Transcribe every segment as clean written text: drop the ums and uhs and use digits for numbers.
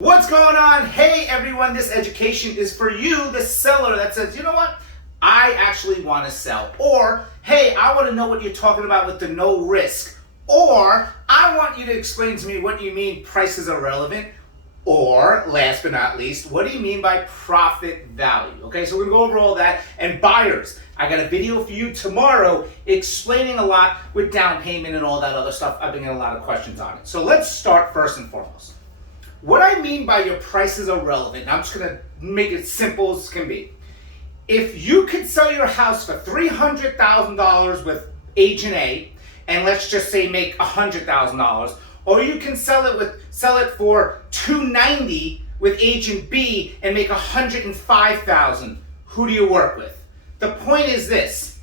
What's going on? Hey everyone, this education is for you, the seller that says, you know what? I actually want to sell. Or, hey, I want to know what you're talking about with the no risk. Or, I want you to explain to me what you mean prices are relevant. Or, last but not least, what do you mean by profit value? Okay, so we're going to go over all that. And buyers, I got a video for you tomorrow explaining a lot with down payment and all that other stuff. I've been getting a lot of questions on it. So let's start first and foremost. What I mean by your prices are relevant, and I'm just going to make it simple as can be. If you could sell your house for $300,000 with Agent A, and let's just say make $100,000, or you can sell it for $290,000 with Agent B and make $105,000, who do you work with? The point is this: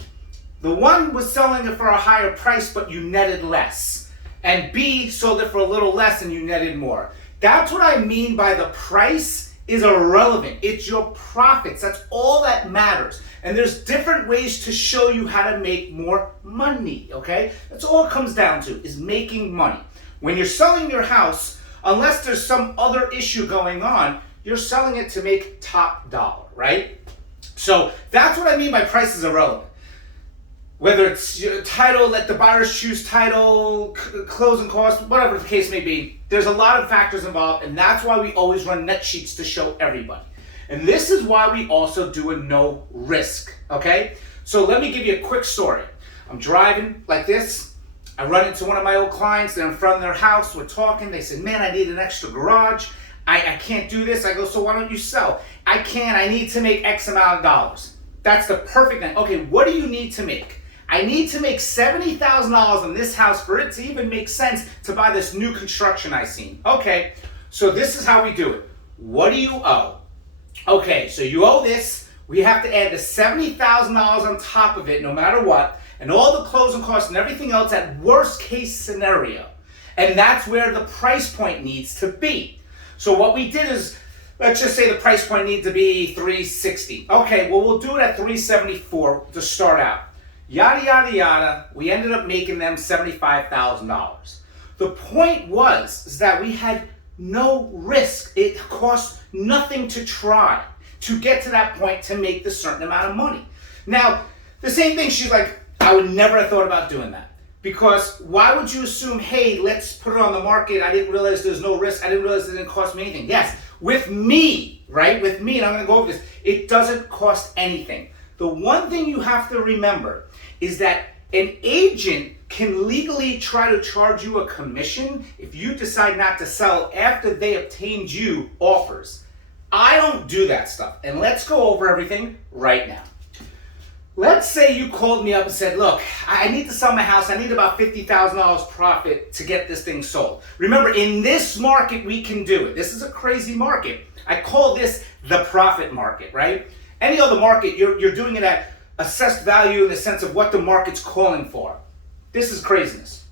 the one was selling it for a higher price, but you netted less, and B sold it for a little less and you netted more. That's what I mean by the price is irrelevant. It's your profits. That's all that matters. And there's different ways to show you how to make more money, okay? That's all it comes down to, is making money. When you're selling your house, unless there's some other issue going on, you're selling it to make top dollar, right? So that's what I mean by price is irrelevant. Whether it's your title, let the buyers choose title, closing costs, whatever the case may be, there's a lot of factors involved, and that's why we always run net sheets to show everybody. And this is why we also do a no risk, okay? So let me give you a quick story. I'm driving like this. I run into one of my old clients. They're in front of their house. We're talking. They said, man, I need an extra garage. I can't do this. I go, so why don't you sell? I can't. I need to make X amount of dollars. That's the perfect thing. Okay, what do you need to make? I need to make $70,000 on this house for it to even make sense to buy this new construction I seen. Okay, so this is how we do it. What do you owe? Okay, so you owe this. We have to add the $70,000 on top of it no matter what, and all the closing costs and everything else at worst case scenario. And that's where the price point needs to be. So what we did is, let's just say the price point needs to be $360. Okay, well we'll do it at $374 to start out. Yada, yada, yada. We ended up making them $75,000. The point is that we had no risk. It cost nothing to try to get to that point to make the certain amount of money. Now, the same thing, she's like, I would never have thought about doing that. Because why would you assume, hey, let's put it on the market. I didn't realize there's no risk. I didn't realize it didn't cost me anything. Yes, with me, right? With me, and I'm going to go over this, it doesn't cost anything. The one thing you have to remember is that an agent can legally try to charge you a commission if you decide not to sell after they obtained you offers. I don't do that stuff. And let's go over everything right now. Let's say you called me up and said, look, I need to sell my house. I need about $50,000 profit to get this thing sold. Remember, in this market, we can do it. This is a crazy market. I call this the profit market, right? Any other market, you're doing it at assessed value in the sense of what the market's calling for. This is craziness.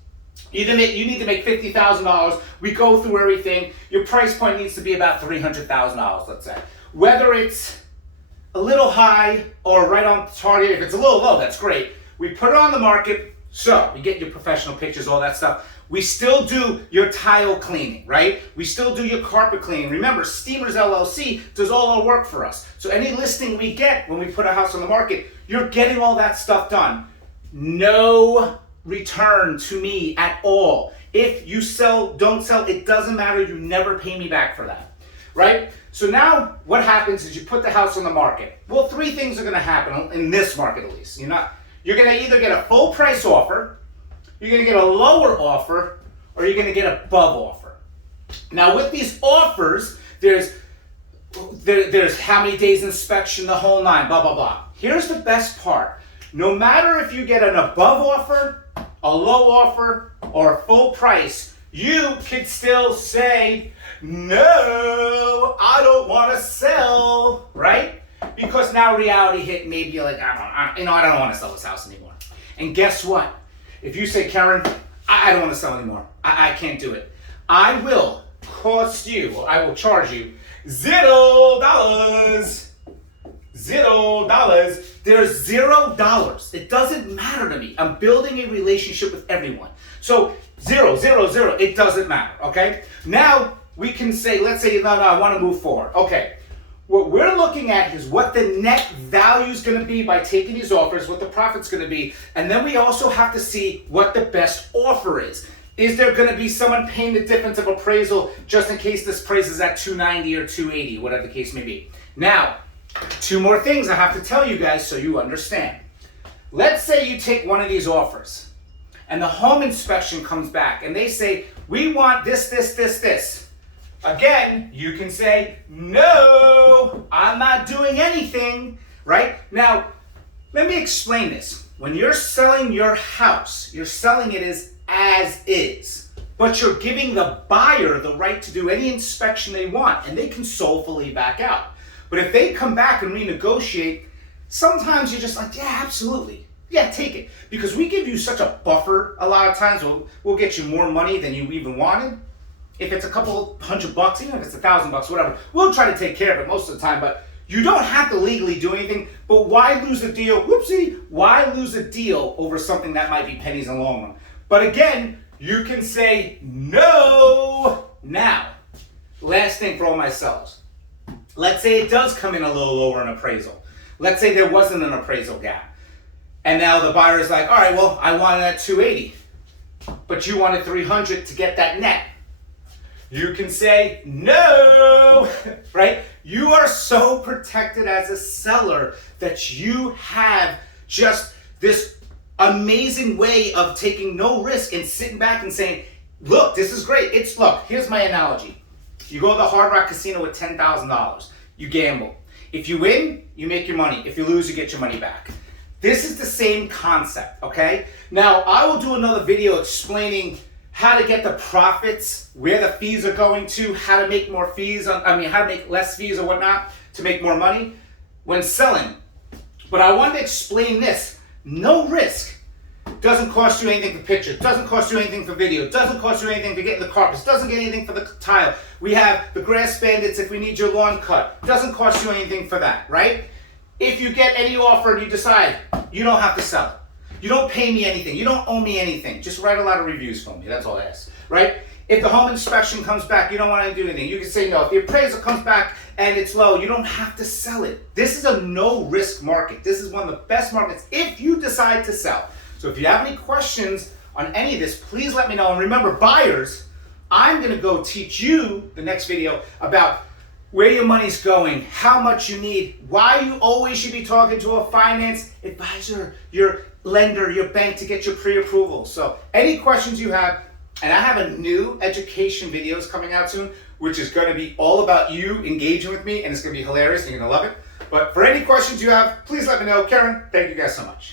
You need to make $50,000. We go through everything. Your price point needs to be about $300,000, let's say. Whether it's a little high or right on target, if it's a little low, that's great. We put it on the market, so you get your professional pictures, all that stuff. We still do your tile cleaning, right? We still do your carpet cleaning. Remember, Steamers LLC does all our work for us. So any listing we get when we put a house on the market, you're getting all that stuff done. No return to me at all. If you sell, don't sell, it doesn't matter. You never pay me back for that, right? So now what happens is you put the house on the market. Well, three things are going to happen in this market at least. You're going to either get a full price offer, you're going to get a lower offer, or you're going to get an above offer. Now with these offers, there's how many days inspection, the whole nine, blah, blah, blah. Here's the best part. No matter if you get an above offer, a low offer, or a full price, you can still say, no, I don't want to sell, right? Because now reality hit, maybe you're like, I don't want to sell this house anymore. And guess what? If you say, Kerin, I don't want to sell anymore. I can't do it. I will cost you, or I will charge you $0. $0. There's $0. It doesn't matter to me. I'm building a relationship with everyone. So 0, 0, 0. It doesn't matter, okay? Now, we can say, let's say, no, I want to move forward. Okay. What we're looking at is what the net value is going to be by taking these offers, what the profit's going to be, and then we also have to see what the best offer is. Is there going to be someone paying the difference of appraisal just in case this price is at 290 or 280, whatever the case may be? Now, two more things I have to tell you guys so you understand. Let's say you take one of these offers and the home inspection comes back and they say, we want this, this, this, this. Again, you can say, no, I'm not doing anything, right? Now, let me explain this. When you're selling your house, you're selling it as is, but you're giving the buyer the right to do any inspection they want, and they can soulfully back out. But if they come back and renegotiate, sometimes you're just like, yeah, absolutely. Yeah, take it. Because we give you such a buffer a lot of times, we'll get you more money than you even wanted. If it's a couple $100, even if it's $1,000, whatever, we'll try to take care of it most of the time, but you don't have to legally do anything. But why lose a deal? Whoopsie! Why lose a deal over something that might be pennies in the long run? But again, you can say no. Now, last thing for all my sellers. Let's say it does come in a little lower in appraisal. Let's say there wasn't an appraisal gap. And now the buyer is like, all right, well, I wanted at 280, but you wanted 300 to get that net. You can say no, right? You are so protected as a seller that you have just this amazing way of taking no risk and sitting back and saying, look, this is great. Look, here's my analogy. You go to the Hard Rock Casino with $10,000. You gamble. If you win, you make your money. If you lose, you get your money back. This is the same concept, okay? Now, I will do another video explaining how to get the profits, where the fees are going to, how to make more fees, how to make less fees or whatnot to make more money when selling. But I wanted to explain this. No risk. Doesn't cost you anything for pictures, doesn't cost you anything for video, doesn't cost you anything to get the carpets, doesn't get anything for the tile. We have the grass bandits if we need your lawn cut. Doesn't cost you anything for that, right? If you get any offer and you decide, you don't have to sell it. You don't pay me anything. You don't owe me anything. Just write a lot of reviews for me. That's all I ask, right? If the home inspection comes back, you don't want to do anything. You can say no. If the appraisal comes back and it's low, you don't have to sell it. This is a no-risk market. This is one of the best markets if you decide to sell. So if you have any questions on any of this, please let me know. And remember, buyers, I'm going to go teach you the next video about where your money's going, how much you need, why you always should be talking to a finance advisor, your lender, your bank to get your pre-approval. So any questions you have, and I have a new education videos coming out soon, which is going to be all about you engaging with me, and it's going to be hilarious, and you're going to love it. But for any questions you have, please let me know. Kerin, thank you guys so much.